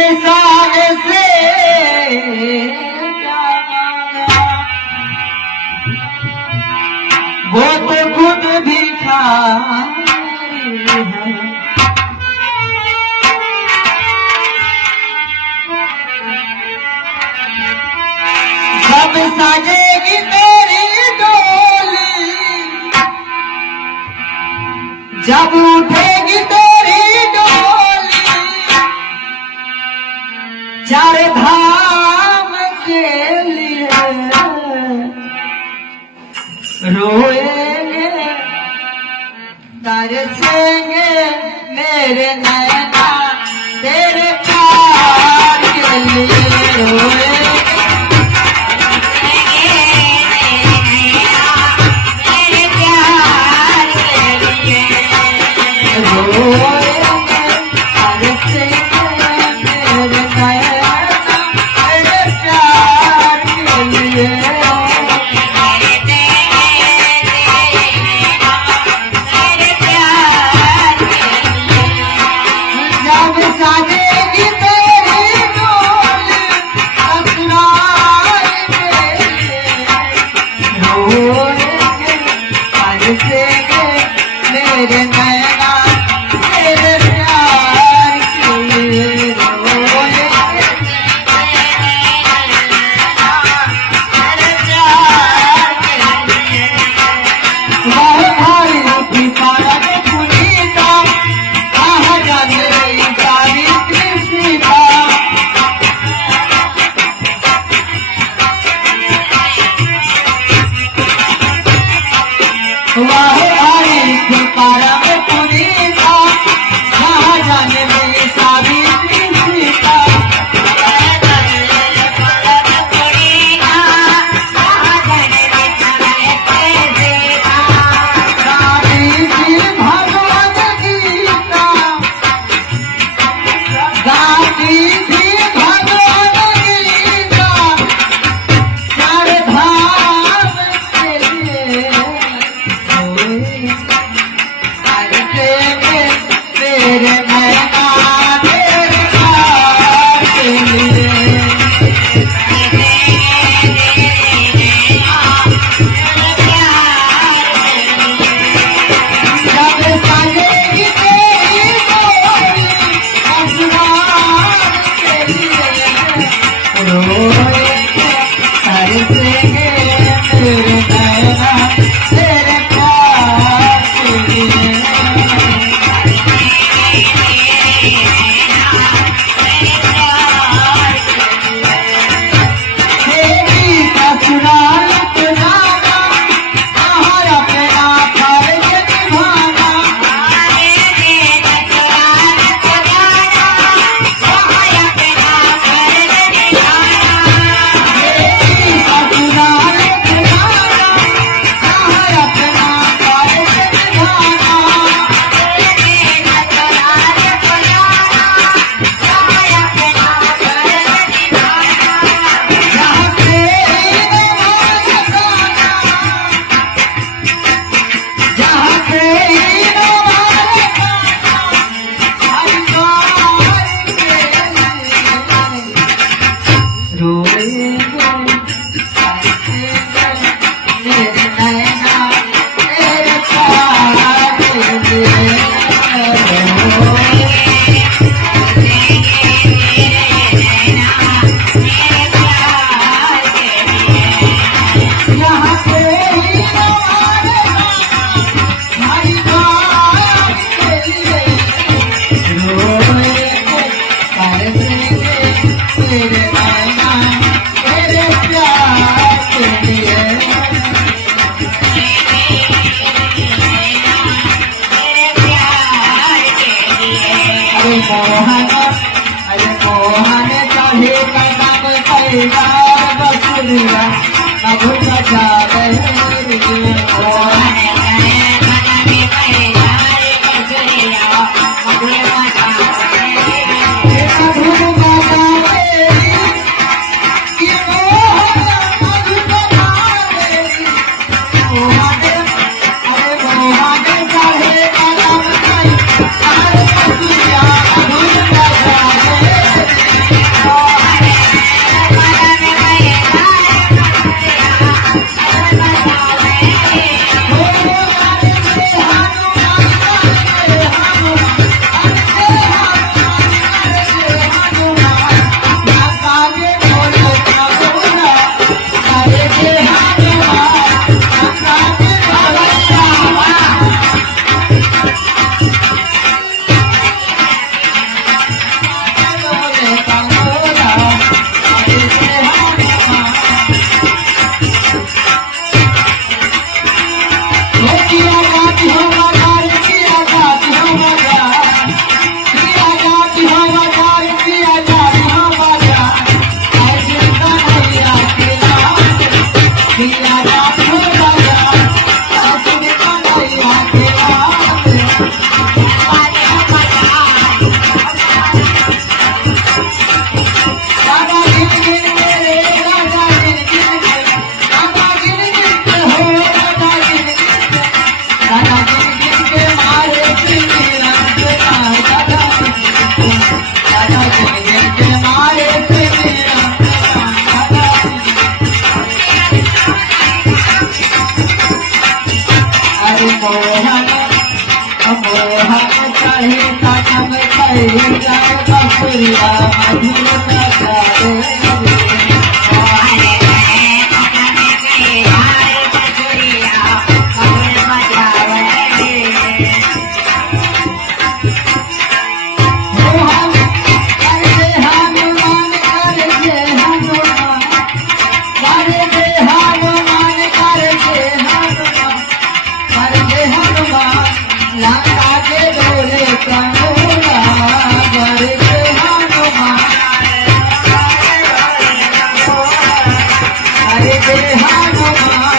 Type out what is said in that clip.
इंसान से वो तो खुद भिखारी है। जब सजेगी तेरी डोली, जब उठेगी तेरी डोली, चार धाम के लिए रोएंगे तरसेंगे मेरे नैना, तेरे प्यार के लिए रोएंगे। मेरे नैना तेरे प्यार के लिए रोएंगे, तेरे प्यार के लिए। वह भाई पिता पुनीता, कहाँ जाने सावित्री सीता। वह परम पुनीता, कहाँ जाने में सावित्री सीता। गाती थी भगवद गीता, गाती थी भगवद गीता, चार धाम के लिए तेरे नैना तेरे प्यार के लिए। जब सजेगी तेरी डोली, असरार के लिए रोएंगे तरसेंगे मेरे नैना तेरे प्यार के लिए। मोहन चाहे कदम परिवार बसुरिया न भूल जावे चाहे काटम कैला बसुरिया मधुर बजावे Hare Hare